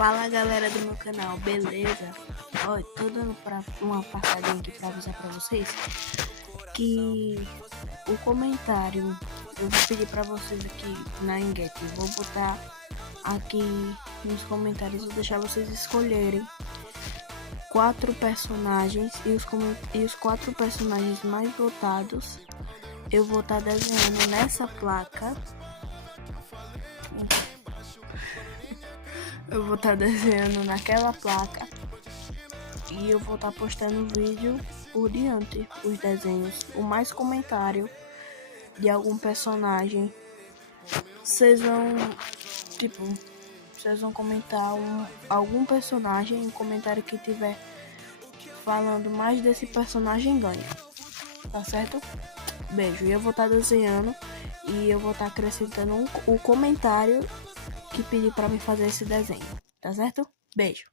Fala galera do meu canal, beleza? Olha, tô dando uma passadinha aqui pra avisar pra vocês que o comentário, eu vou pedir pra vocês aqui na enquete, vou botar aqui nos comentários, vou deixar vocês escolherem 4 personagens e os 4 personagens mais votados eu vou estar desenhando nessa placa. Eu vou estar desenhando naquela placa e eu vou estar postando vídeo por diante, os desenhos, o mais comentário de algum personagem. Vocês vão comentar algum personagem, um comentário que tiver falando mais desse personagem ganha, tá certo? Beijo. E eu vou estar desenhando e eu vou estar acrescentando o comentário que pedir para me fazer esse desenho, tá certo? Beijo.